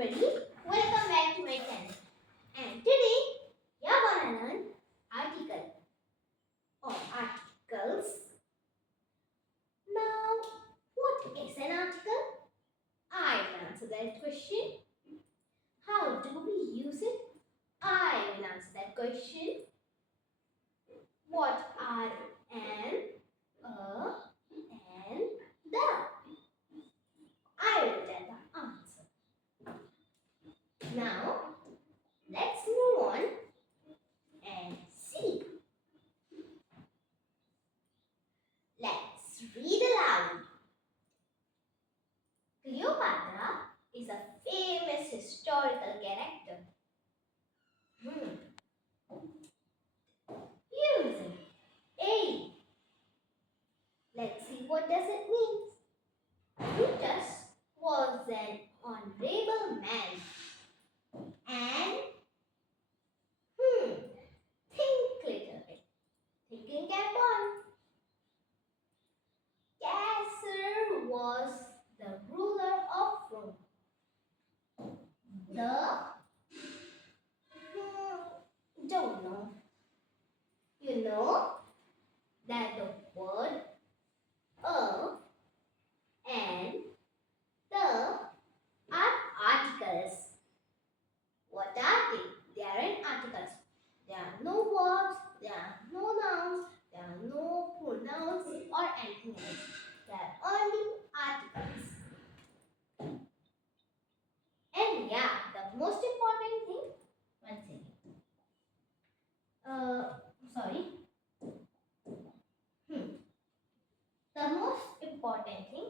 everybody, welcome back to my channel. And today we are gonna learn article or articles. Now, what is an article? I will answer that question. How do we use it? I will answer that question. What are an, a, and the? I will tell the answer. Now, let's move on and see. Let's read aloud. Cleopatra is a famous historical character. Using A. Let's see what does it mean. Brutus was an honorable man and think little bit. Thinking cap on. Caesar was the ruler of Rome. Don't know. You know that the word a and the are articles. What are they? They are in articles. There are no verbs, there are no nouns, there are no pronouns or anything else. They are only articles. And yeah, the most important thing, one second. Sorry. The most important thing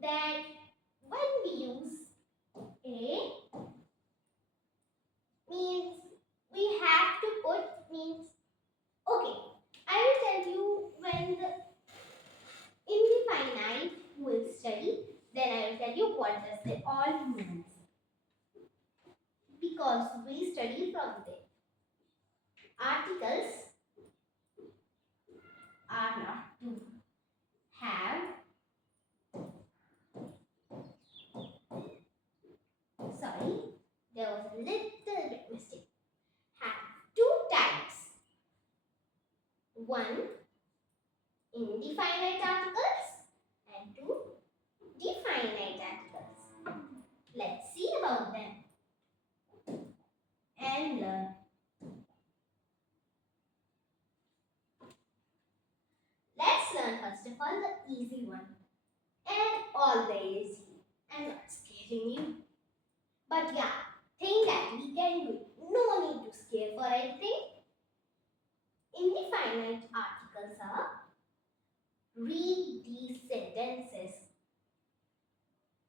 that when we use a means we have to put means okay. I will tell you when the indefinite will study, then I will tell you what does it all means. Because we study from there. Articles are not to have sorry, there was a little bit mistake. Have two types. One, indefinite articles and two, definite articles. Let's see about them and learn. Let's learn first of all the easy one. And always, I'm not scaring you. But yeah, think that we can do it. No need to scare for anything. Indefinite articles are read these sentences.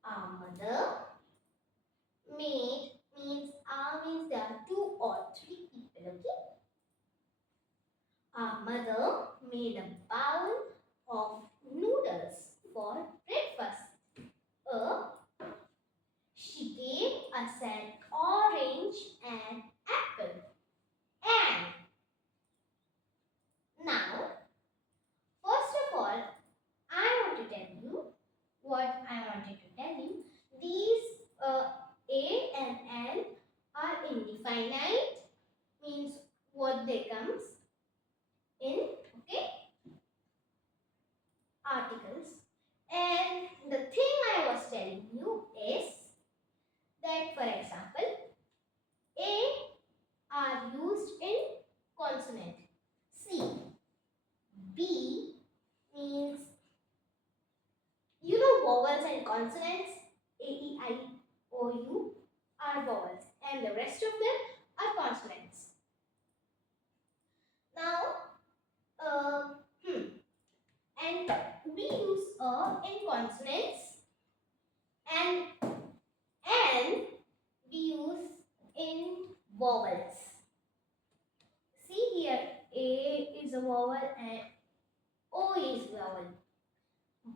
Our mother made means there are two or three people, okay? Our mother made a bowl of noodles for breakfast. She gave us an orange and apple. And now, first of all, I want to tell you what I wanted to tell you. These A and N are indefinite, means what they comes in, okay, articles. And the thing I was telling you is that, for example, A are used in consonant. C. B means, you know, vowels and consonants. A, E, I, O, U are vowels and the rest of them are consonants. Now, and we use a in consonants and we use in vowels. See here, A is a vowel and O is vowel.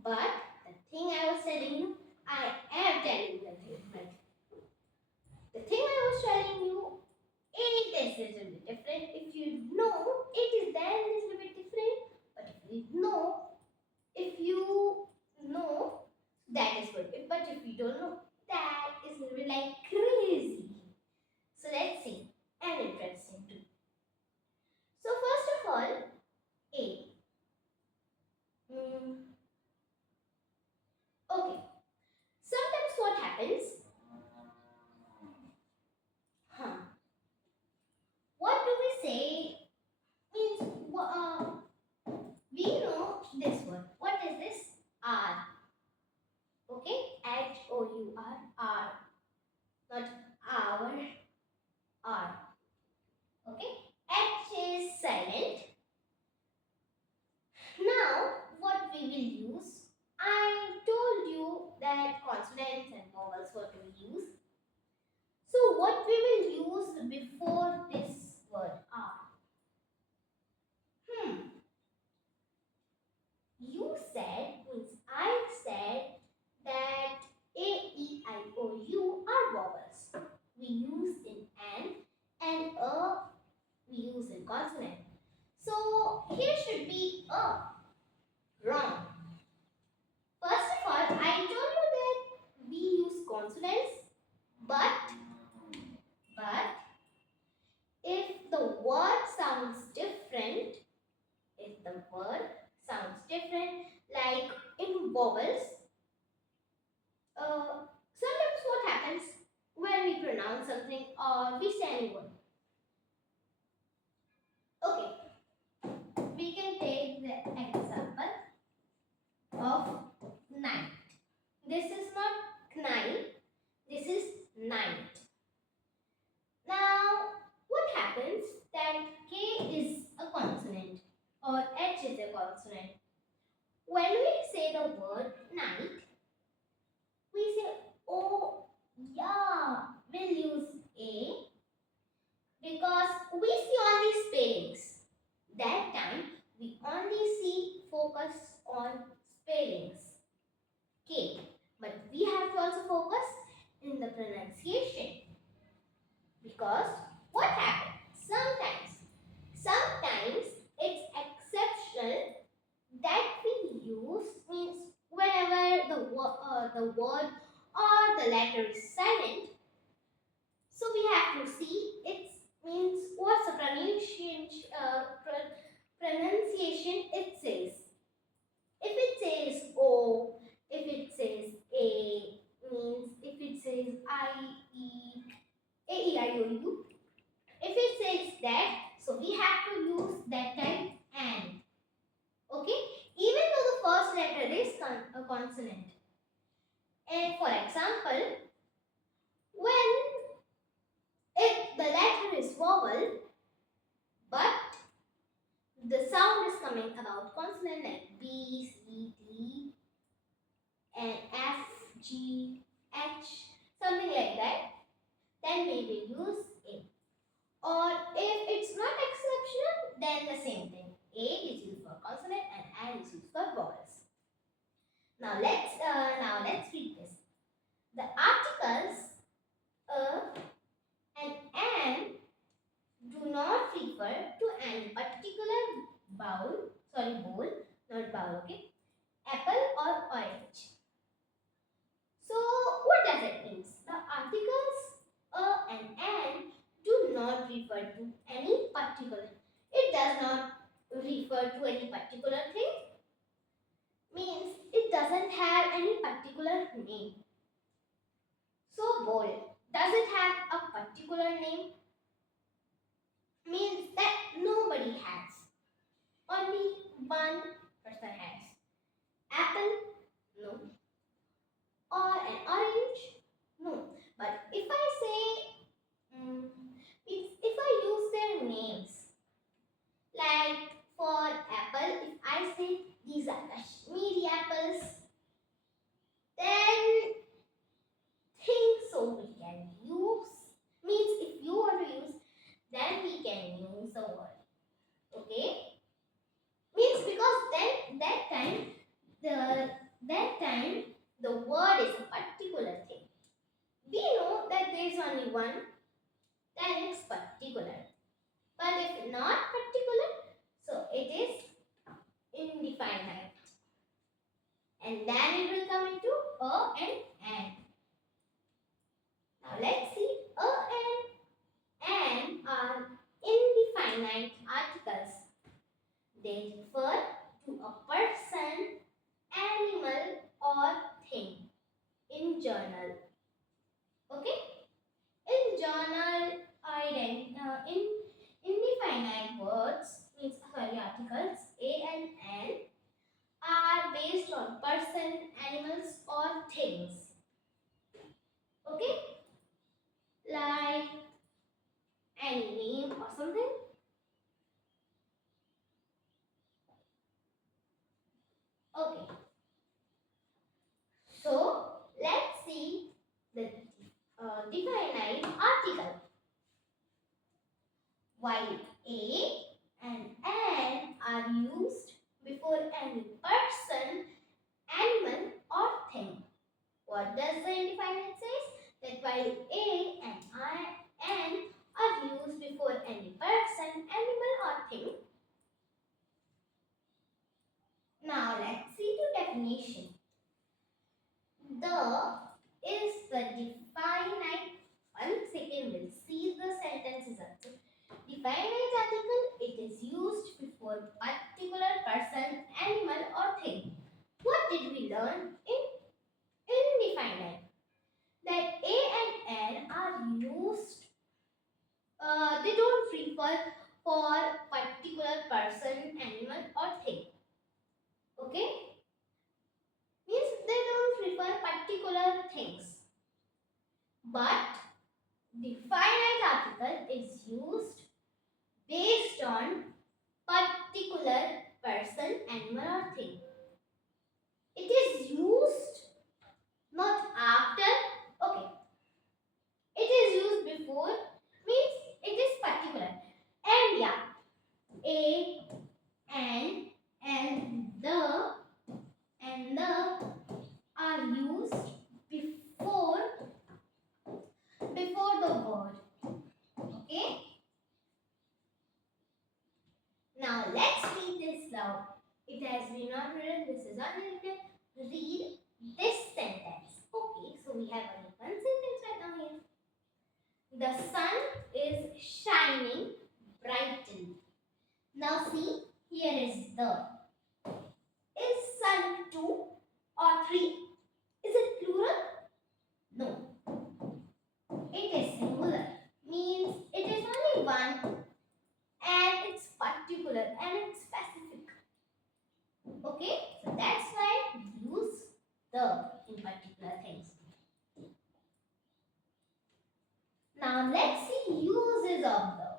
But the thing I was telling you, I am telling you the thing. But the thing I was telling you, it is a little bit different. If you know, it is then a little bit different. But if you know, that is good. But if you don't know, vowels what we use. So what we will use before this word are? You said, means I said that A, E, I, O, U are vowels. We use in and a we use in consonant. So here should be a. Wrong. First of all, I told you that we use consonants, but if the word sounds different, like in vowels, sometimes what happens when we pronounce something or we say any word. Okay, we can take the example of night. This is not night, this is night. Now, what happens that K is a consonant or H is a consonant. When we say the word night, we say, oh, yeah, we'll use A because we see only spellings. That time, we only see focus on spellings. K. But we have to also focus in the pronunciation. Because what happens? Sometimes it's exceptional that we use means whenever the word or the letter is silent. So we have to see it means what's the pronunciation it says. If it says O, if it says A, means if it says A-E-I-O-U. If it says that, so we have to use that type and. Okay? Even though the first letter is a consonant. And for example, when if the letter is vowel, but the sound is coming about consonant like B, C, D, and F, G, H, something like that, then we will use A. Or if it's not exceptional, then the same thing. A is used for consonant and N is used for vowels. Now let's read this. The articles a and an do not refer to any particular bowl, not bowl, okay? Apple or orange. So what does it mean? The articles a and an do not refer to any particular. It does not refer to any particular thing. Means it doesn't have any particular name. So bowl, does it have a particular name? Means that nobody has. Only one person has. Apple? No. Or an orange? No. But if I say, if I use their names, like for apple, if I say these are Kashmiri apples, then think so we can use. Means if you want to use, then we can use the word. Okay? Means because then that time the word is a particular thing. We know that there is only one, then it's particular. But if not particular, so it is indefinite. And then it will come into a and an. Now let's see. A and an are indefinite articles. They refer to a person, animal, or thing in journal. Okay? In journal, in indefinite words articles A and N are based on person, animals, or things. Okay? Like any name or something. Okay. So let's see the while a and an are used before any person, animal or thing. What does the indefinite says? That while a and an are used before any person, animal or thing. Now let's see the definition. The is the definite. One second, we'll see the sentences also. Definite article, it is used before particular person, animal or thing. What did we learn in indefinite? That a and n are used, they don't refer for particular person, animal or thing. Okay? Means they don't refer particular things. But definite article is used based on particular person, animal or thing. It is used not after. Okay. It is used before means it is particular. And yeah, a and the are used before the word. Okay. Now let's read this loud. It has been not written. This is unwritten. Read this sentence. Okay. So we have only one sentence right now here. The sun is shining brightly. Now see, here is the. Is sun 2 or 3? Is it plural? No. It is singular. Means it is only one and it's particular and it's specific. Okay? So that's why we use the in particular things. Now let's see uses of the.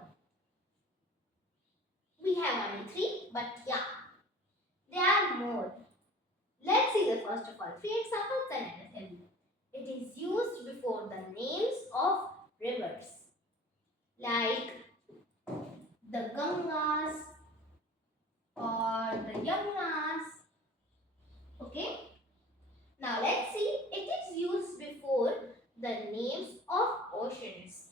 We have only 3, but yeah, there are more. Let's see the first of all 3 examples and I will tell you. It is used before the names of rivers like the Gangas or the Yamunas. Okay. Now let's see. It is used before the names of oceans.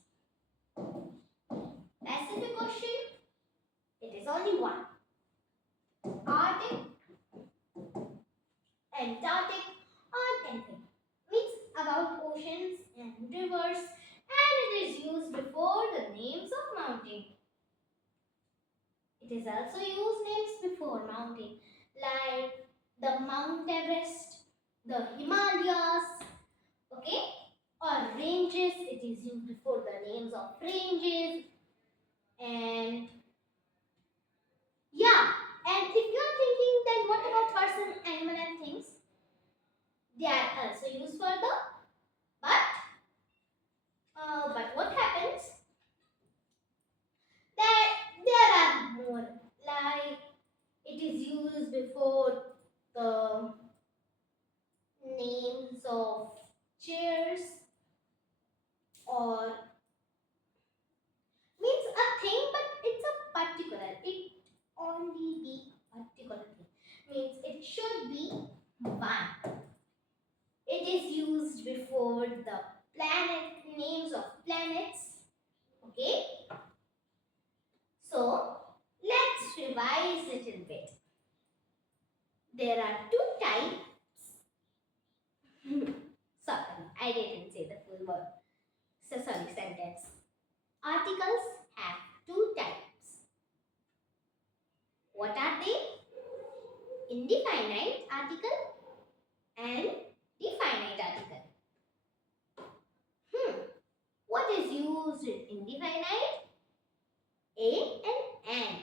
Pacific Ocean. It is only one. Arctic, Antarctic, or anything. Means about oceans and rivers, and it is used before the names of mountain. It is also used names before mountain, like the Mount Everest, the Himalayas, okay, or ranges. It is used before the names of ranges, and yeah. And if you are thinking, then what about person, animal, and things? They are also used for the but what happens? That there are more. Like it is used before the names of chairs or means a thing, but it's a particular. It only be a particular thing. Means it should be one. It is used before the names of planets. Okay. So let's revise it a little bit. There are 2 types. Sorry, I didn't say the full word. Sentence. Articles have 2 types. What are they? Indefinite article and definite article. What is used in indefinite? A and an.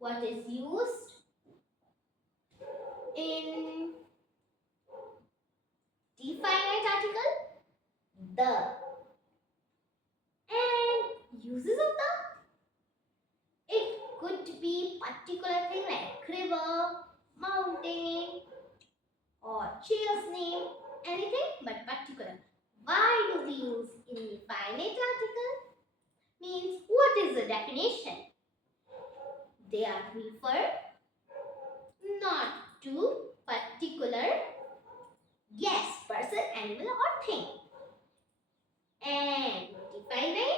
What is used in definite article? The. And uses of the? It could be particular thing like river, mountain, or chair's name, anything but particular. Why do we use indefinite article? Means what is the definition. They are referred not to particular person, animal or thing. And notify way,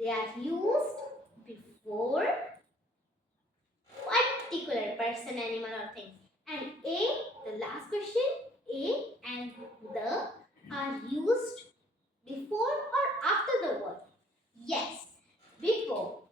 they are used before particular person, animal or thing. And A, the last question, A and the are used before or after the word? Yes, before.